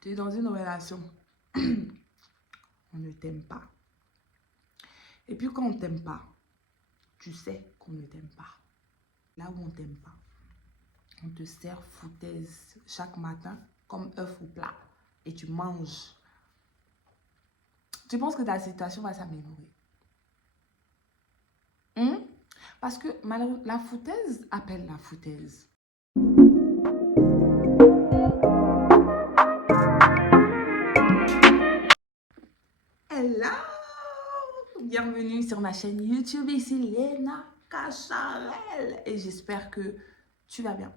Tu es dans une relation, on ne t'aime pas. Et puis quand on ne t'aime pas, tu sais qu'on ne t'aime pas. Là où on ne t'aime pas, on te sert foutaise chaque matin comme œuf au plat et tu manges. Tu penses que ta situation va s'améliorer. Parce que la foutaise appelle la foutaise. Hello! Bienvenue sur ma chaîne YouTube, ici Léna Cacharel. Et j'espère que tu vas bien.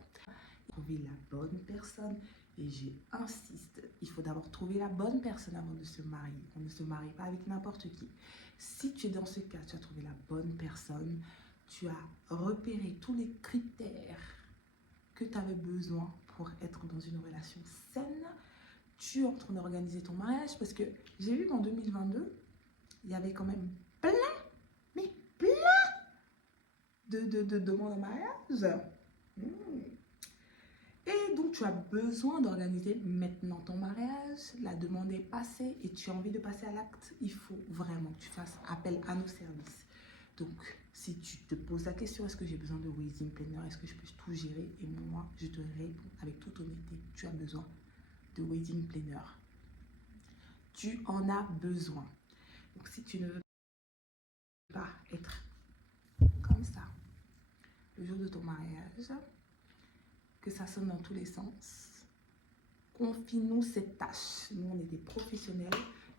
Trouver la bonne personne. Et j'insiste, il faut d'abord trouver la bonne personne avant de se marier. On ne se marie pas avec n'importe qui. Si tu es dans ce cas, tu as trouvé la bonne personne, tu as repéré tous les critères que tu avais besoin pour être dans une relation saine, tu es en train d'organiser ton mariage parce que j'ai vu qu'en 2022, il y avait quand même plein, mais plein de demandes en mariage. Et donc, tu as besoin d'organiser maintenant ton mariage. La demande est passée et tu as envie de passer à l'acte. Il faut vraiment que tu fasses appel à nos services. Donc, si tu te poses la question, est-ce que j'ai besoin de wedding planner? Est-ce que je peux tout gérer? Et moi, je te réponds avec toute honnêteté, tu as besoin de wedding planner. Tu en as besoin. Donc, si tu ne veux pas être comme ça le jour de ton mariage, que ça sonne dans tous les sens, confie-nous cette tâche. Nous, on est des professionnels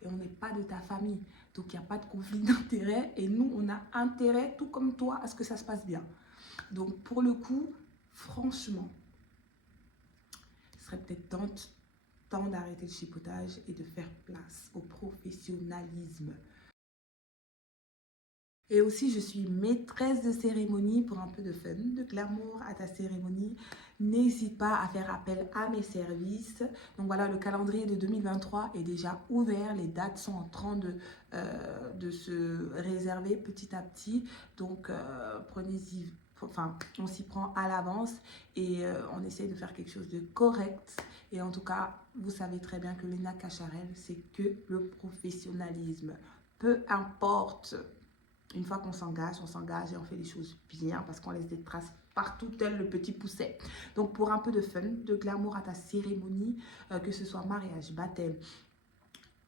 et on n'est pas de ta famille. Donc, il n'y a pas de conflit d'intérêt. Et nous, on a intérêt, tout comme toi, à ce que ça se passe bien. Donc, pour le coup, franchement, ce serait peut-être temps d'arrêter le chipotage et de faire place au professionnalisme. Et aussi, je suis maîtresse de cérémonie pour un peu de fun, de glamour à ta cérémonie. N'hésite pas à faire appel à mes services. Donc voilà, le calendrier de 2023 est déjà ouvert. Les dates sont en train de se réserver petit à petit. Donc prenez-y, enfin, on s'y prend à l'avance et on essaie de faire quelque chose de correct. Et en tout cas, vous savez très bien que Léna Cacharel, c'est que le professionnalisme. Peu importe. Une fois qu'on s'engage et on fait les choses bien parce qu'on laisse des traces partout tel le petit pousset. Donc pour un peu de fun, de glamour à ta cérémonie, que ce soit mariage, baptême,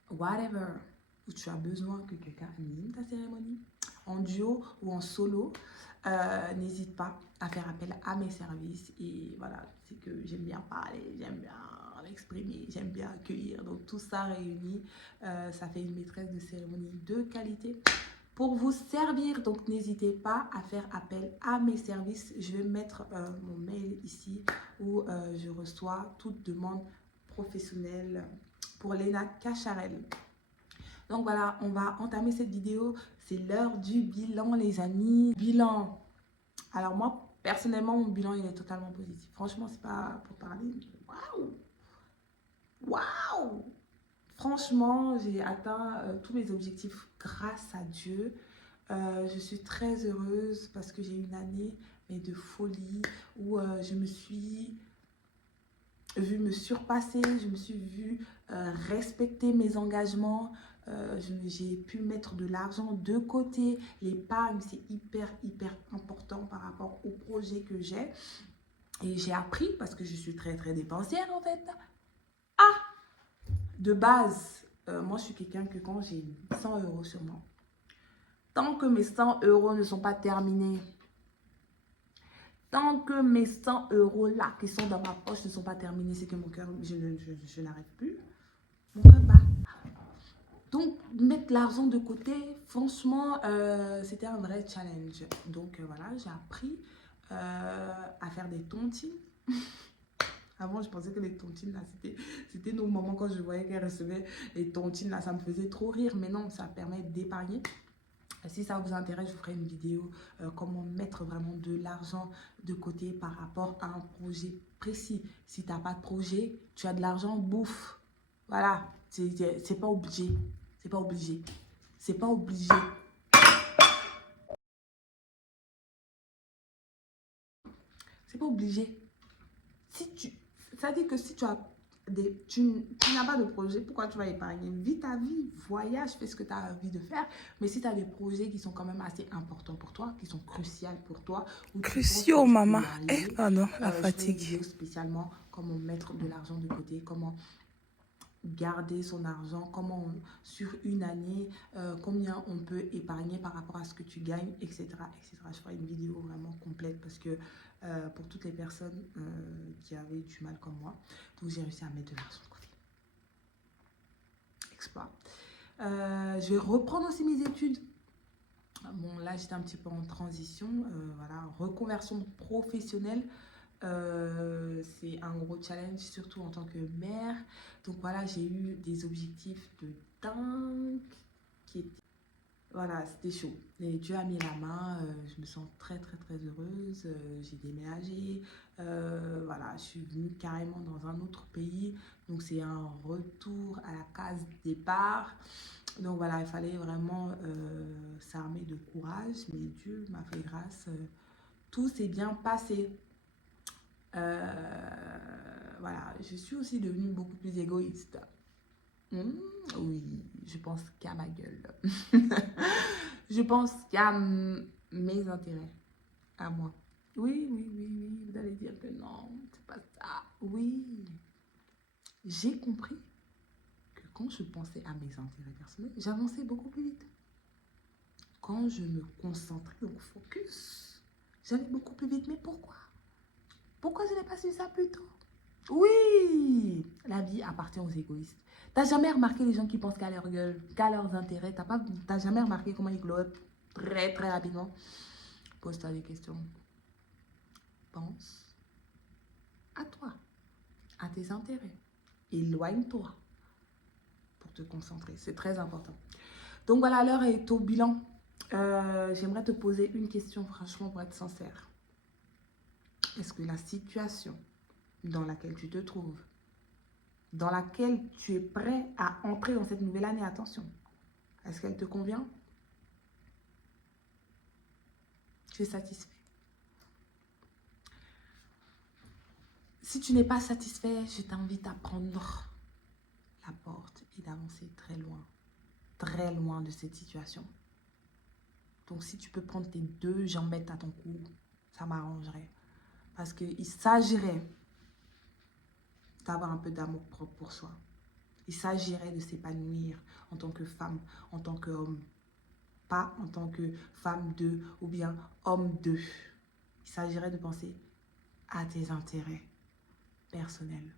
whatever, où tu as besoin que quelqu'un anime ta cérémonie, en duo ou en solo, n'hésite pas à faire appel à mes services. Et voilà, c'est que j'aime bien parler, j'aime bien m'exprimer, j'aime bien accueillir. Donc tout ça réuni, ça fait une maîtresse de cérémonie de qualité pour vous servir. Donc n'hésitez pas à faire appel à mes services. Je vais mettre mon mail ici où je reçois toute demande professionnelle pour Léna Cacharel. Donc voilà, on va entamer cette vidéo. C'est l'heure du bilan, les amis. Bilan. Alors moi, personnellement, mon bilan, il est totalement positif. Franchement, c'est pas pour parler. Waouh! Waouh! Franchement, j'ai atteint tous mes objectifs grâce à Dieu. Je suis très heureuse parce que j'ai eu une année mais de folie où je me suis vue me surpasser, je me suis vue respecter mes engagements, j'ai pu mettre de l'argent de côté. L'épargne, c'est hyper important par rapport au projet que j'ai. Et j'ai appris, parce que je suis très dépensière en fait. De base, moi je suis quelqu'un que quand j'ai 100 € sur moi, tant que mes 100 € ne sont pas terminés, tant que mes 100 € là qui sont dans ma poche ne sont pas terminés, c'est que mon cœur, je n'arrive plus. Mon cœur bat. Donc, mettre l'argent de côté, franchement, c'était un vrai challenge. Donc, voilà, j'ai appris à faire des tontines. Avant, je pensais que les tontines, là, c'était nos mamans. Quand je voyais qu'elles recevaient les tontines, là, ça me faisait trop rire. Mais non, ça permet d'épargner. Si ça vous intéresse, je vous ferai une vidéo comment mettre vraiment de l'argent de côté par rapport à un projet précis. Si tu n'as pas de projet, tu as de l'argent, bouffe. Voilà, c'est pas obligé. C'est pas obligé. C'est pas obligé. C'est pas obligé. Ça dit que si tu as tu n'as pas de projet, pourquoi tu vas épargner? Vis ta vie, voyage, fais ce que tu as envie de faire. Mais si tu as des projets qui sont quand même assez importants pour toi, qui sont cruciaux pour toi, où tu penses que Cruciaux, tu peux maman. y arriver, Pardon, la je ferai une fatigue. vidéo spécialement comment mettre de l'argent de côté, comment garder son argent, comment sur une année, combien on peut épargner par rapport à ce que tu gagnes, etc. etc. Je ferai une vidéo vraiment complète parce que pour toutes les personnes qui avaient du mal comme moi, donc j'ai réussi à mettre de l'argent de côté. Exploit. Je vais reprendre aussi mes études. Bon, là, j'étais un petit peu en transition. Voilà, reconversion professionnelle. C'est un gros challenge, surtout en tant que mère. Donc voilà, j'ai eu des objectifs de dingue qui étaient... Voilà, c'était chaud. Et Dieu a mis la main, je me sens très très très heureuse. J'ai déménagé, voilà, je suis venue carrément dans un autre pays. Donc c'est un retour à la case départ. Donc voilà, il fallait vraiment s'armer de courage. Mais Dieu m'a fait grâce. Tout s'est bien passé. Voilà, je suis aussi devenue beaucoup plus égoïste. Oui, je pense qu'à ma gueule. Je pense qu'à mes intérêts, à moi. Oui, oui, oui, oui, vous allez dire que non, c'est pas ça. Oui, j'ai compris que quand je pensais à mes intérêts personnels, j'avançais beaucoup plus vite. Quand je me concentrais, donc focus, j'allais beaucoup plus vite. Mais pourquoi? Pourquoi je n'ai pas su ça plus tôt? Oui, la vie appartient aux égoïstes. T'as jamais remarqué les gens qui pensent qu'à leur gueule, qu'à leurs intérêts? T'as jamais remarqué comment ils glottent très très rapidement? Pose-toi des questions. Pense à toi, à tes intérêts. Éloigne-toi pour te concentrer. C'est très important. Donc voilà, l'heure est au bilan. J'aimerais te poser une question, franchement, pour être sincère. Est-ce que la situation dans laquelle tu te trouves, dans laquelle tu es prêt à entrer dans cette nouvelle année, attention, est-ce qu'elle te convient? Tu es satisfait? Si tu n'es pas satisfait, je t'invite à prendre la porte et d'avancer très loin de cette situation. Donc si tu peux prendre tes deux jambettes à ton cou, ça m'arrangerait. Parce qu'il s'agirait d'avoir un peu d'amour propre pour soi. Il s'agirait de s'épanouir en tant que femme, en tant qu'homme. Pas en tant que femme de ou bien homme de. Il s'agirait de penser à tes intérêts personnels.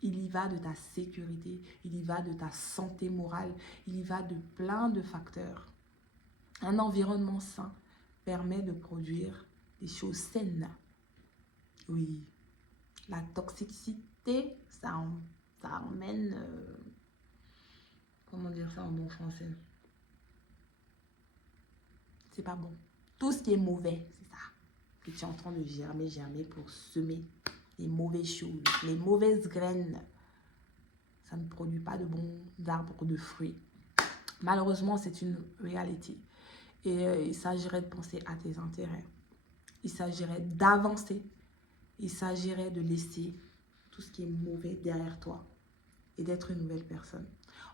Il y va de ta sécurité, il y va de ta santé morale, il y va de plein de facteurs. Un environnement sain permet de produire des choses saines. Oui, la toxicité, ça emmène... comment dire ça en bon français? C'est pas bon. Tout ce qui est mauvais, c'est ça. Que tu es en train de germer pour semer les mauvaises choses, les mauvaises graines. Ça ne produit pas de bons arbres de fruits. Malheureusement, c'est une réalité. Et il s'agirait de penser à tes intérêts. Il s'agirait d'avancer. Il s'agirait de laisser tout ce qui est mauvais derrière toi et d'être une nouvelle personne.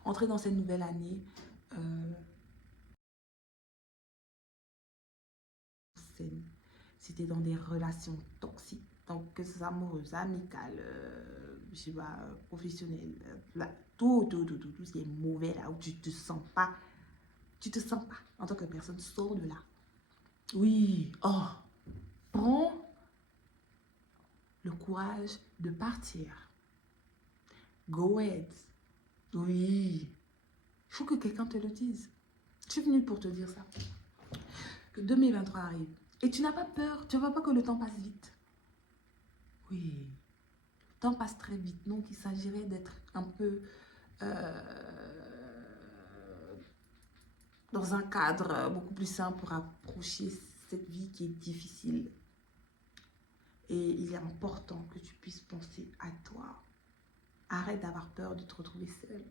Entrer dans cette nouvelle année saine. Si tu es dans des relations toxiques, donc que ce soit amoureuse, amicale, je sais pas, professionnelle, tout ce qui est mauvais là, où tu te sens pas en tant que personne, sors de là. Oui, oh, prends le courage de partir. Go ahead. Oui, il faut que quelqu'un te le dise. Je suis venue pour te dire ça. Que 2023 arrive. Et tu n'as pas peur, tu ne vois pas que le temps passe vite. Oui, le temps passe très vite. Donc, il s'agirait d'être un peu dans un cadre beaucoup plus simple pour approcher cette vie qui est difficile. Et il est important que tu puisses penser à toi. Arrête d'avoir peur de te retrouver seule.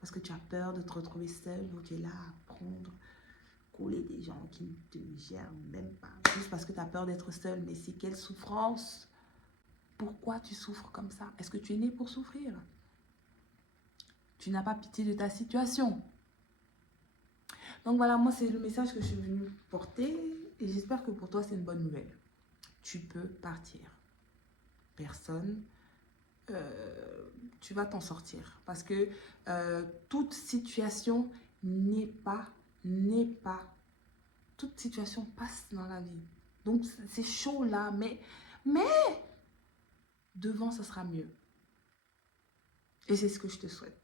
Parce que tu as peur de te retrouver seule, donc tu es là à prendre, couler des gens qui ne te gèrent même pas. Juste parce que tu as peur d'être seule. Mais c'est quelle souffrance! Pourquoi tu souffres comme ça? Est-ce que tu es né pour souffrir? Tu n'as pas pitié de ta situation. Donc voilà, moi c'est le message que je suis venue porter et j'espère que pour toi c'est une bonne nouvelle. Tu peux partir. Personne, tu vas t'en sortir parce que toute situation n'est pas, toute situation passe dans la vie. Donc c'est chaud là, mais devant ça sera mieux. Et c'est ce que je te souhaite.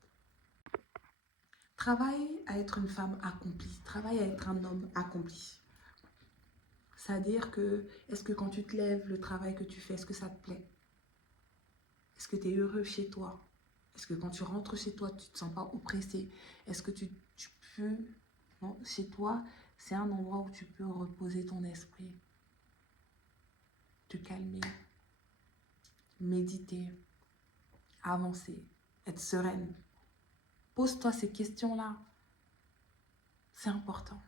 Travaille à être une femme accomplie. Travaille à être un homme accompli. C'est-à-dire que, est-ce que quand tu te lèves, le travail que tu fais, est-ce que ça te plaît? Est-ce que tu es heureux chez toi? Est-ce que quand tu rentres chez toi, tu ne te sens pas oppressé? Est-ce que tu peux... Non, chez toi, c'est un endroit où tu peux reposer ton esprit, te calmer, méditer, avancer, être sereine. Pose-toi ces questions-là. C'est important.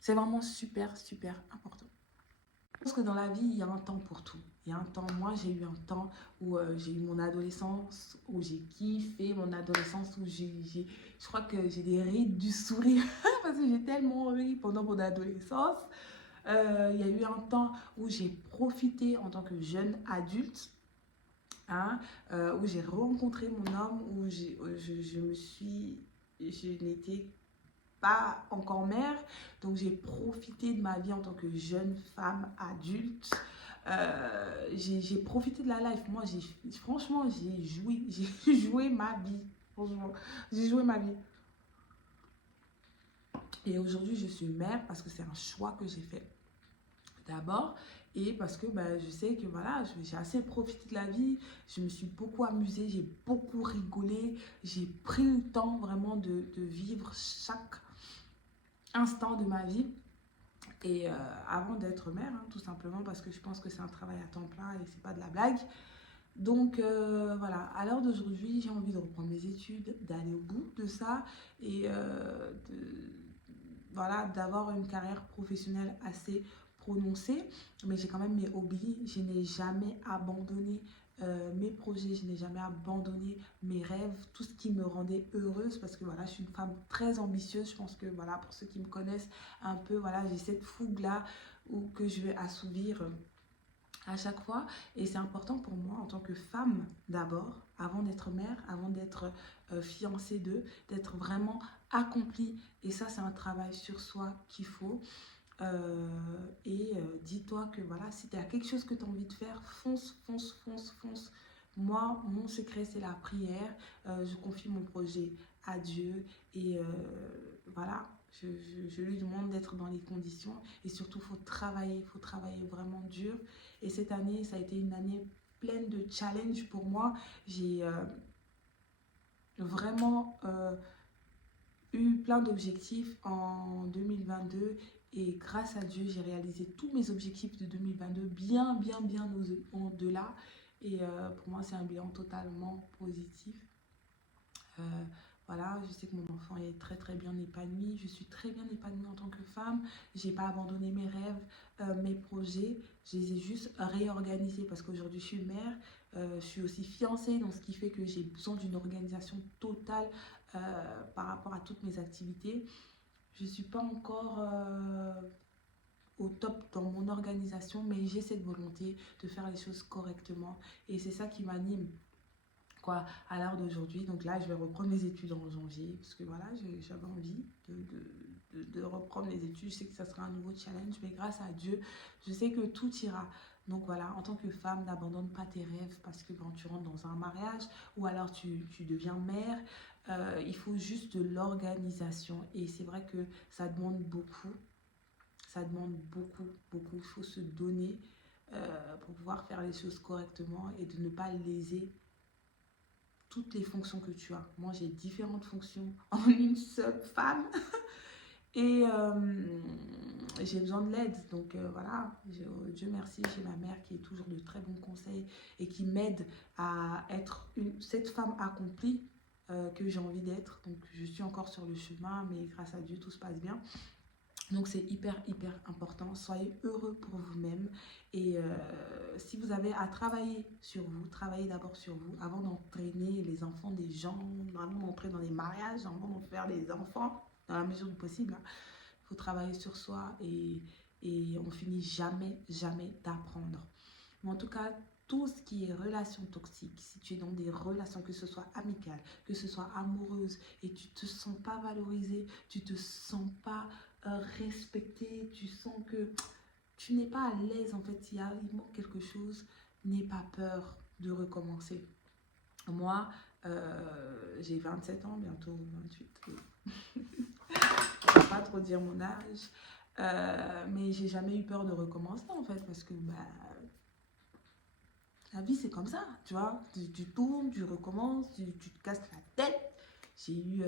C'est vraiment super, super important. Je pense que dans la vie, il y a un temps pour tout. Il y a un temps, moi j'ai eu un temps où j'ai eu mon adolescence, où j'ai kiffé mon adolescence, où je crois que j'ai des rides du sourire parce que j'ai tellement ri pendant mon adolescence. Il y a eu un temps où j'ai profité en tant que jeune adulte, hein, où j'ai rencontré mon homme, où je n'étais pas encore mère, donc j'ai profité de ma vie en tant que jeune femme adulte. J'ai profité de la life. Moi, franchement, j'ai joué ma vie. Franchement, j'ai joué ma vie. Et aujourd'hui, je suis mère parce que c'est un choix que j'ai fait d'abord. Et parce que je sais que voilà, j'ai assez profité de la vie, je me suis beaucoup amusée, j'ai beaucoup rigolé, j'ai pris le temps vraiment de vivre chaque instant de ma vie. Et avant d'être mère, hein, tout simplement parce que je pense que c'est un travail à temps plein et c'est pas de la blague. Donc voilà, à l'heure d'aujourd'hui, j'ai envie de reprendre mes études, d'aller au bout de ça et voilà, d'avoir une carrière professionnelle assez prononcée. Mais j'ai quand même mes hobbies, je n'ai jamais abandonné mes projets, je n'ai jamais abandonné mes rêves, tout ce qui me rendait heureuse parce que voilà, je suis une femme très ambitieuse. Je pense que voilà, pour ceux qui me connaissent un peu, voilà, j'ai cette fougue-là que je vais assouvir à chaque fois. Et c'est important pour moi en tant que femme d'abord, avant d'être mère, avant d'être fiancée d'eux, d'être vraiment accomplie. Et ça, c'est un travail sur soi qu'il faut. Dis-toi que voilà, si tu as quelque chose que tu as envie de faire, fonce, fonce, fonce, fonce. Moi, mon secret, c'est la prière. Je confie mon projet à Dieu et voilà, je lui demande d'être dans les conditions et surtout, il faut travailler vraiment dur. Et cette année, ça a été une année pleine de challenges pour moi. J'ai vraiment eu plein d'objectifs en 2022 et grâce à Dieu, j'ai réalisé tous mes objectifs de 2022 bien, bien, bien au-delà. Et pour moi, c'est un bilan totalement positif. Voilà, je sais que mon enfant est très très bien épanoui, je suis très bien épanouie en tant que femme, j'ai pas abandonné mes rêves, mes projets, je les ai juste réorganisés parce qu'aujourd'hui je suis mère, je suis aussi fiancée, donc ce qui fait que j'ai besoin d'une organisation totale par rapport à toutes mes activités. Je suis pas encore au top dans mon organisation, mais j'ai cette volonté de faire les choses correctement et c'est ça qui m'anime quoi, à l'heure d'aujourd'hui. Donc là, je vais reprendre mes études en janvier parce que voilà, j'avais envie de reprendre les études. Je sais que ça sera un nouveau challenge, mais grâce à Dieu, je sais que tout ira. Donc voilà, en tant que femme, n'abandonne pas tes rêves parce que quand tu rentres dans un mariage ou alors tu deviens mère, il faut juste de l'organisation. Et c'est vrai que ça demande beaucoup. Ça demande beaucoup, beaucoup. Il faut se donner pour pouvoir faire les choses correctement et de ne pas léser toutes les fonctions que tu as. Moi, j'ai différentes fonctions en une seule femme et j'ai besoin de l'aide. Donc voilà, Dieu merci, j'ai ma mère qui est toujours de très bons conseils et qui m'aide à être cette femme accomplie que j'ai envie d'être. Donc je suis encore sur le chemin, mais grâce à Dieu, tout se passe bien. Donc c'est hyper important, soyez heureux pour vous-même et si vous avez à travailler sur vous, travaillez d'abord sur vous avant d'entraîner les enfants des gens, avant d'entrer dans les mariages, avant de faire des enfants, dans la mesure du possible. Il faut travailler sur soi et on finit jamais d'apprendre. Mais en tout cas, tout ce qui est relations toxiques, si tu es dans des relations, que ce soit amicales, que ce soit amoureuses, et tu te sens pas valorisé, tu te sens pas respecté, tu sens que tu n'es pas à l'aise, en fait, il manque quelque chose, n'aie pas peur de recommencer. Moi, j'ai 27 ans, bientôt 28. Je ne vais pas trop dire mon âge, mais j'ai jamais eu peur de recommencer, en fait, parce que bah, la vie, c'est comme ça, tu vois. Tu tournes, tu recommences, tu te casses la tête. J'ai eu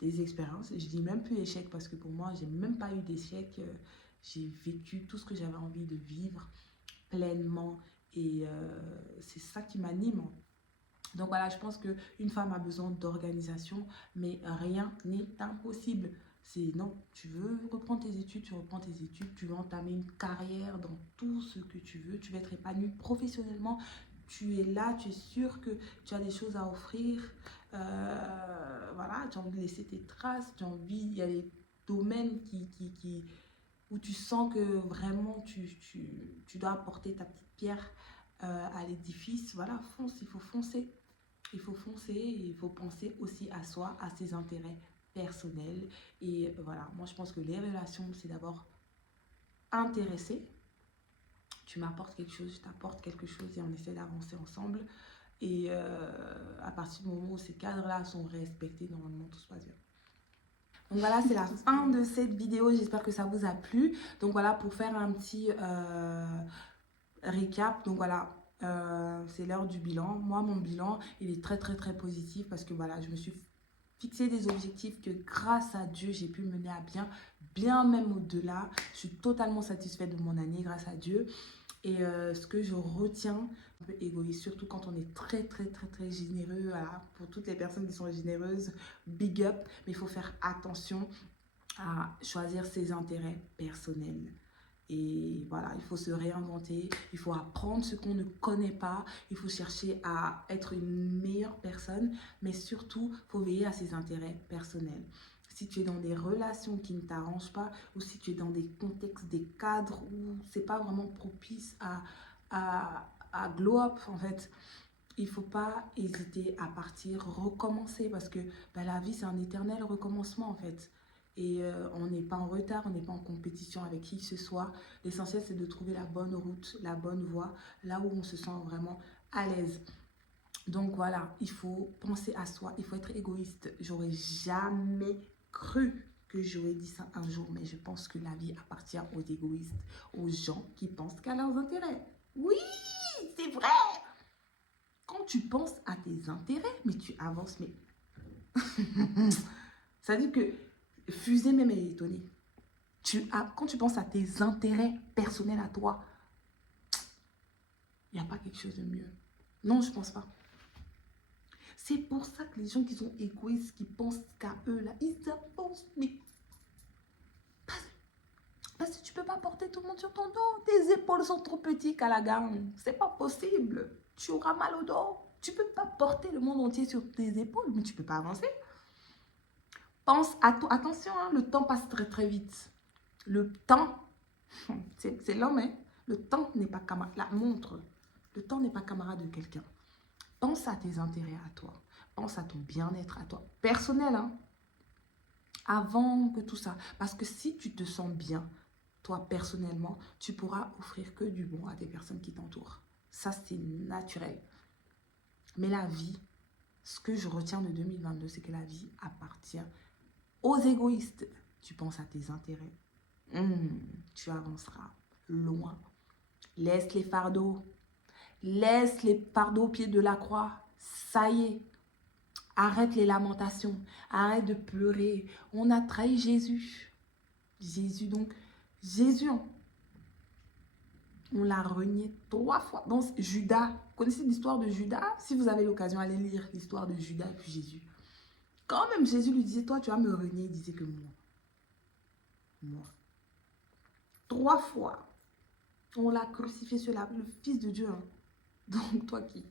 des expériences, je dis même plus échec parce que pour moi, j'ai même pas eu d'échec. J'ai vécu tout ce que j'avais envie de vivre pleinement et c'est ça qui m'anime. Donc voilà, je pense qu'une femme a besoin d'organisation, mais rien n'est impossible. C'est non, tu veux reprendre tes études, tu reprends tes études, tu veux entamer une carrière dans tout ce que tu veux être épanoui professionnellement, tu es là, tu es sûr que tu as des choses à offrir, voilà, tu as envie de laisser tes traces, tu as envie, il y a des domaines où tu sens que vraiment tu dois apporter ta petite pierre à l'édifice, voilà, fonce, il faut foncer. Il faut foncer et il faut penser aussi à soi, à ses intérêts personnels. Et voilà, moi je pense que les relations, c'est d'abord intéressé. Tu m'apportes quelque chose, je t'apporte quelque chose et on essaie d'avancer ensemble. Et à partir du moment où ces cadres-là sont respectés, normalement tout se passe bien. Donc voilà, c'est la fin de cette vidéo. J'espère que ça vous a plu. Donc voilà, pour faire un petit récap. Donc voilà, c'est l'heure du bilan. Moi, mon bilan, il est très positif parce que voilà, je me suis fixé des objectifs que grâce à Dieu, j'ai pu mener à bien même au-delà. Je suis totalement satisfaite de mon année grâce à Dieu. Et ce que je retiens, un peu égoïste, surtout quand on est très généreux, voilà, pour toutes les personnes qui sont généreuses, big up, mais il faut faire attention à choisir ses intérêts personnels. Et voilà, il faut se réinventer, il faut apprendre ce qu'on ne connaît pas, il faut chercher à être une meilleure personne, mais surtout, il faut veiller à ses intérêts personnels. Si tu es dans des relations qui ne t'arrangent pas, ou si tu es dans des contextes, des cadres où c'est pas vraiment propice à glow up, en fait, il ne faut pas hésiter à partir, recommencer, parce que bah, la vie, c'est un éternel recommencement, en fait. Et on n'est pas en retard, on n'est pas en compétition avec qui que ce soit. L'essentiel, c'est de trouver la bonne route, la bonne voie, là où on se sent vraiment à l'aise. Donc voilà, il faut penser à soi, il faut être égoïste. J'aurais jamais cru que j'aurais dit ça un jour, mais je pense que la vie appartient aux égoïstes, aux gens qui pensent qu'à leurs intérêts. Oui, c'est vrai. Quand tu penses à tes intérêts, mais tu avances, mais... Ça veut dire que Fusée même est étonnée. Quand tu penses à tes intérêts personnels à toi, il n'y a pas quelque chose de mieux. Non, je ne pense pas. C'est pour ça que les gens qui sont égoïstes, qui pensent qu'à eux, là, ils avancent, mais... Parce que tu ne peux pas porter tout le monde sur ton dos. Tes épaules sont trop petites à la gamme. C'est pas possible. Tu auras mal au dos. Tu ne peux pas porter le monde entier sur tes épaules, mais tu ne peux pas avancer. Pense à tout. Attention, hein, le temps passe très vite. Le temps, c'est l'homme, hein. Le temps n'est pas camarade. La montre, le temps n'est pas camarade de quelqu'un. Pense à tes intérêts à toi. Pense à ton bien-être à toi. Personnel, hein. Avant que tout ça. Parce que si tu te sens bien, toi personnellement, tu pourras offrir que du bon à des personnes qui t'entourent. Ça, c'est naturel. Mais la vie, ce que je retiens de 2022, c'est que la vie appartient aux égoïstes. Tu penses à tes intérêts. Tu avanceras loin. Laisse les fardeaux. Laisse les fardeaux au pied de la croix. Ça y est. Arrête les lamentations. Arrête de pleurer. On a trahi Jésus. Jésus, on l'a renié 3 fois. Donc, Judas, vous connaissez l'histoire de Judas? Si vous avez l'occasion, allez lire l'histoire de Judas et puis Jésus. Quand même, Jésus lui disait, toi, tu vas me renier. Il disait que moi. moi. 3 fois. On l'a crucifié sur le Fils de Dieu. Hein. Donc, toi qui...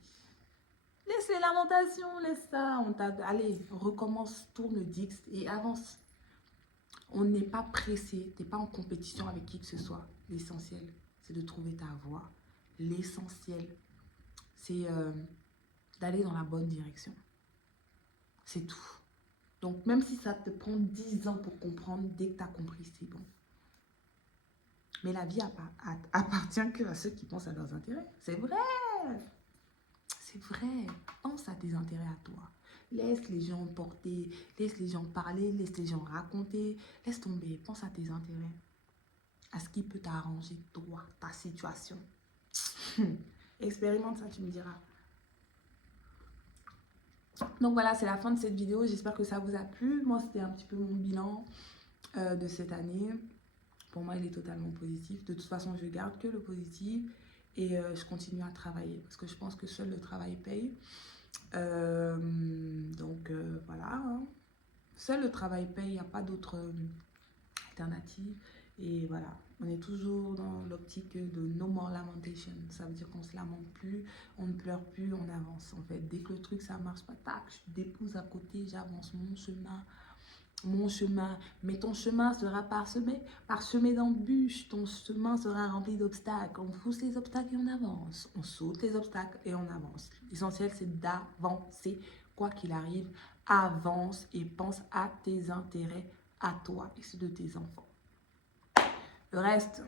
Laisse les lamentations, laisse ça. Allez, recommence, tourne Dix et avance. On n'est pas pressé, tu n'es pas en compétition avec qui que ce soit. L'essentiel, c'est de trouver ta voie. L'essentiel, c'est d'aller dans la bonne direction. C'est tout. Donc, même si ça te prend 10 ans pour comprendre, dès que tu as compris, c'est bon. Mais la vie appartient que à ceux qui pensent à leurs intérêts. C'est vrai. C'est vrai. Pense à tes intérêts à toi. Laisse les gens porter, laisse les gens parler, laisse les gens raconter. Laisse tomber. Pense à tes intérêts. À ce qui peut t'arranger, toi, ta situation. Expérimente ça, tu me diras. Donc voilà, c'est la fin de cette vidéo. J'espère que ça vous a plu. Moi, c'était un petit peu mon bilan de cette année. Pour moi, il est totalement positif. De toute façon, je garde que le positif et je continue à travailler parce que je pense que seul le travail paye. Voilà. Hein. Seul le travail paye, il n'y a pas d'autre alternative. Et voilà, on est toujours dans l'optique de no more lamentation. Ça veut dire qu'on ne se lamente plus, on ne pleure plus, on avance. En fait, dès que le truc, ça ne marche pas, tac, je dépose à côté, j'avance mon chemin. Mais ton chemin sera parsemé d'embûches. Ton chemin sera rempli d'obstacles. On pousse les obstacles et on avance. On saute les obstacles et on avance. L'essentiel, c'est d'avancer. Quoi qu'il arrive, avance et pense à tes intérêts, à toi et ceux de tes enfants. Le reste,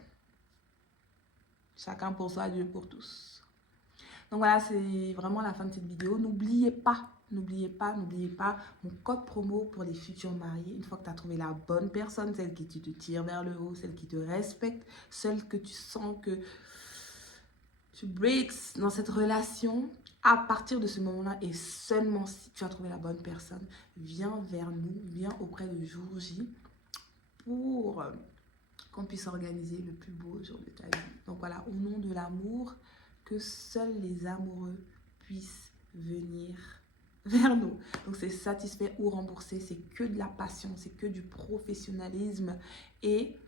chacun pour soi, Dieu pour tous. Donc voilà, c'est vraiment la fin de cette vidéo. N'oubliez pas, mon code promo pour les futurs mariés. Une fois que tu as trouvé la bonne personne, celle qui te tire vers le haut, celle qui te respecte, celle que tu sens que tu breaks dans cette relation, à partir de ce moment-là, et seulement si tu as trouvé la bonne personne, viens vers nous, viens auprès de Jour J pour qu'on puisse organiser le plus beau jour de ta vie. Donc voilà, au nom de l'amour, que seuls les amoureux puissent venir vers nous. Donc c'est satisfait ou remboursé, c'est que de la passion, c'est que du professionnalisme. Et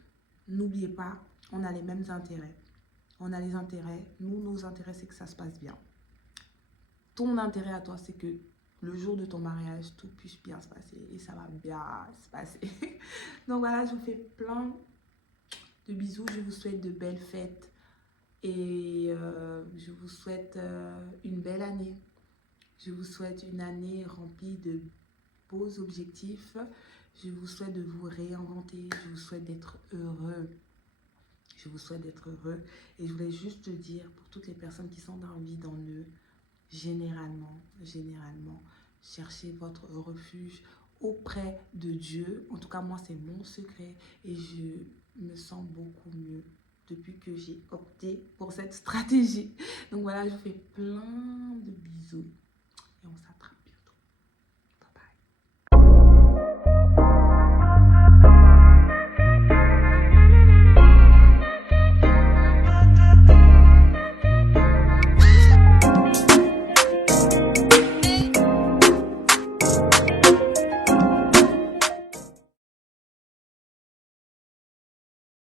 n'oubliez pas, on a les mêmes intérêts. On a les intérêts, nous, nos intérêts, c'est que ça se passe bien. Ton intérêt à toi, c'est que le jour de ton mariage, tout puisse bien se passer. Et ça va bien se passer. Donc voilà, je vous fais plein de bisous, je vous souhaite de belles fêtes et je vous souhaite une belle année. Je vous souhaite une année remplie de beaux objectifs. Je vous souhaite de vous réinventer. Je vous souhaite d'être heureux. Je vous souhaite d'être heureux. Et je voulais juste te dire, pour toutes les personnes qui sont dans le vide en eux, généralement, cherchez votre refuge auprès de Dieu. En tout cas, moi, c'est mon secret et je me sens beaucoup mieux depuis que j'ai opté pour cette stratégie. Donc voilà, je vous fais plein de bisous et on s'attrape.